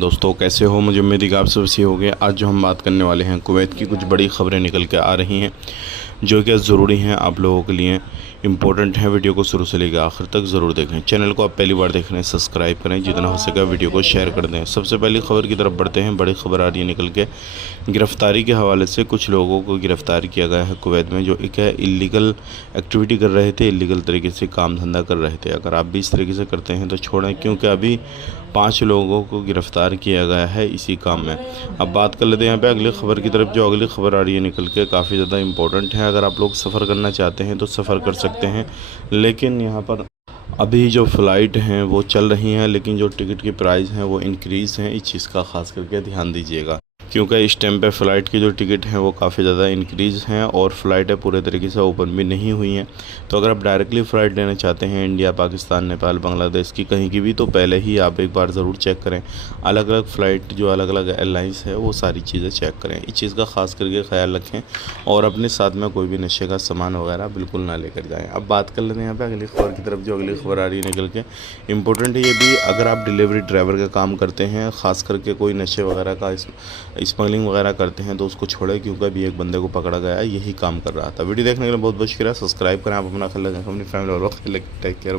दोस्तों कैसे हो। मुझे उम्मीद है कि आप सब अच्छे होंगे। आज जो हम बात करने वाले हैं, कुवैत की कुछ बड़ी खबरें निकल के आ रही हैं जो कि ज़रूरी हैं, आप लोगों के लिए इम्पोर्टेंट है। वीडियो को शुरू से लेकर आखिर तक ज़रूर देखें। चैनल को आप पहली बार देख रहे हैं, सब्सक्राइब करें, जितना हो सके वीडियो को शेयर कर दें। सबसे पहली खबर की तरफ बढ़ते हैं। बड़ी खबर आ रही है निकल के, गिरफ़्तारी के हवाले से। कुछ लोगों को गिरफ़्तार किया गया है कुवैत में, जो एक इलीगल एक्टिविटी कर रहे थे, इलीगल तरीके से काम धंधा कर रहे थे। अगर आप भी इस तरीके से करते हैं तो छोड़ें, क्योंकि अभी 5 लोगों को गिरफ़्तार किया गया है इसी काम में। अब बात कर लेते हैं यहाँ पे अगली खबर की तरफ। जो अगली खबर आ रही है निकल के काफ़ी ज़्यादा इम्पोर्टेंट है। अगर आप लोग सफ़र करना चाहते हैं तो सफ़र कर सकते हैं, लेकिन यहाँ पर अभी जो फ़्लाइट हैं वो चल रही हैं, लेकिन जो टिकट की प्राइस हैं वो इंक्रीज़ हैं। इस चीज़ का ख़ास करके ध्यान दीजिएगा, क्योंकि इस टाइम पे फ़्लाइट की जो टिकट हैं वो काफ़ी ज़्यादा इंक्रीज़ हैं और फ़्लाइटें पूरे तरीके से ओपन भी नहीं हुई हैं। तो अगर आप डायरेक्टली फ़्लाइट लेना चाहते हैं इंडिया, पाकिस्तान, नेपाल, बांग्लादेश की कहीं की भी, तो पहले ही आप एक बार ज़रूर चेक करें। अलग अलग फ़्लाइट जो अलग अलग एयरलाइंस है वो सारी चीज़ें चेक करें। इस चीज़ का ख़ास करके ख्याल रखें और अपने साथ में कोई भी नशे का सामान वगैरह बिल्कुल ना लेकर जाएँ। अब बात कर लेते हैं यहाँ पर अगली खबर की तरफ। जो अगली खबर आ रही है निकल के इम्पोर्टेंट है ये भी। अगर आप डिलीवरी ड्राइवर का काम करते हैं, ख़ास करके कोई नशे वगैरह का स्मगलिंग वगैरह करते हैं, तो उसको छोड़े, क्योंकि अभी एक बंदे को पकड़ा गया है, यही काम कर रहा था। वीडियो देखने के लिए बहुत बहुत शुक्रिया। सब्सक्राइब करें, आप अपना ख्याल रखें, अपनी फैमिली और टेक केयर।